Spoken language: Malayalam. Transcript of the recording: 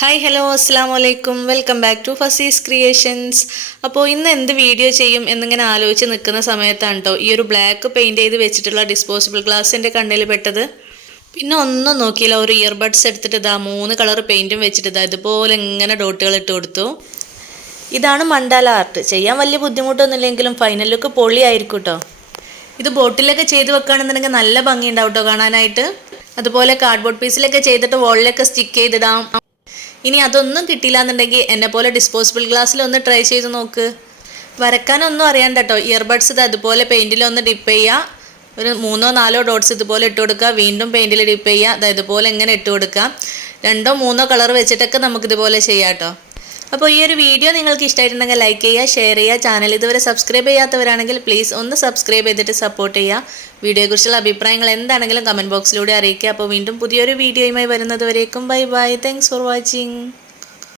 ഹായ് ഹലോ അസ്സാം വലൈക്കും welcome back to Fazees creations. അപ്പോൾ ഇന്ന് എന്ത് വീഡിയോ ചെയ്യും എന്നിങ്ങനെ ആലോചിച്ച് നിൽക്കുന്ന സമയത്താണ് കേട്ടോ ഈ ഒരു ബ്ലാക്ക് പെയിൻറ്റ് ചെയ്ത് വെച്ചിട്ടുള്ള ഡിസ്പോസിബിൾ ഗ്ലാസ് എൻ്റെ കണ്ണിൽ പെട്ടത്. പിന്നെ ഒന്നും നോക്കിയില്ല, ഒരു ഇയർബഡ്സ് എടുത്തിട്ട് ഇതാ 3 കളർ പെയിൻറ്റും വെച്ചിട്ട് ഇതാ ഇതുപോലെ ഇങ്ങനെ ഡോട്ടുകൾ ഇട്ട് കൊടുത്തു. ഇതാണ് മണ്ടാല ആർട്ട്. ചെയ്യാൻ വലിയ ബുദ്ധിമുട്ടൊന്നുമില്ലെങ്കിലും ഫൈനൽ ലുക്ക് പൊളിയായിരിക്കും കേട്ടോ. ഇത് ബോട്ടിലൊക്കെ ചെയ്ത് വെക്കുകയാണെന്നുണ്ടെങ്കിൽ നല്ല ഭംഗി ഉണ്ടാവും കേട്ടോ കാണാനായിട്ട്. അതുപോലെ കാർഡ്ബോർഡ് പീസിലൊക്കെ ചെയ്തിട്ട് വോളിലൊക്കെ സ്റ്റിക്ക് ചെയ്തിടാം. ഇനി അതൊന്നും കിട്ടിയില്ല എന്നുണ്ടെങ്കിൽ എന്നെ പോലെ ഡിസ്പോസിബിൾ ഗ്ലാസ്സിൽ ഒന്ന് ട്രൈ ചെയ്ത് നോക്ക്. വരക്കാനൊന്നും അറിയാണ്ട് കേട്ടോ. ഇയർബഡ്സ് ഇത് അതുപോലെ പെയിൻറ്റിലൊന്ന് ഡിപ്പ് ചെയ്യുക, ഒരു 3-4 ഡോട്ട്സ് ഇതുപോലെ ഇട്ട് കൊടുക്കുക, വീണ്ടും പെയിൻറ്റിൽ ഡിപ്പ് ചെയ്യുക, അത് ഇതുപോലെ ഇങ്ങനെ ഇട്ട് കൊടുക്കുക. 2-3 കളർ വെച്ചിട്ടൊക്കെ നമുക്കിതുപോലെ ചെയ്യാം കേട്ടോ. അപ്പോൾ ഈ ഒരു വീഡിയോ നിങ്ങൾക്ക് ഇഷ്ടമായിട്ടുണ്ടെങ്കിൽ ലൈക്ക് ചെയ്യുക, ഷെയർ ചെയ്യുക. ചാനൽ ഇതുവരെ സബ്സ്ക്രൈബ് ചെയ്യാത്തവരാണെങ്കിൽ പ്ലീസ് ഒന്ന് സബ്സ്ക്രൈബ് ചെയ്തിട്ട് സപ്പോർട്ട് ചെയ്യുക. വീഡിയോയെക്കുറിച്ചുള്ള അഭിപ്രായങ്ങൾ എന്താണെങ്കിലും കമൻറ്റ് ബോക്സിലൂടെ അറിയിക്കുക. അപ്പോൾ വീണ്ടും പുതിയൊരു വീഡിയോയുമായി വരുന്നത് വരേക്കും bye bye. Thanks for watching.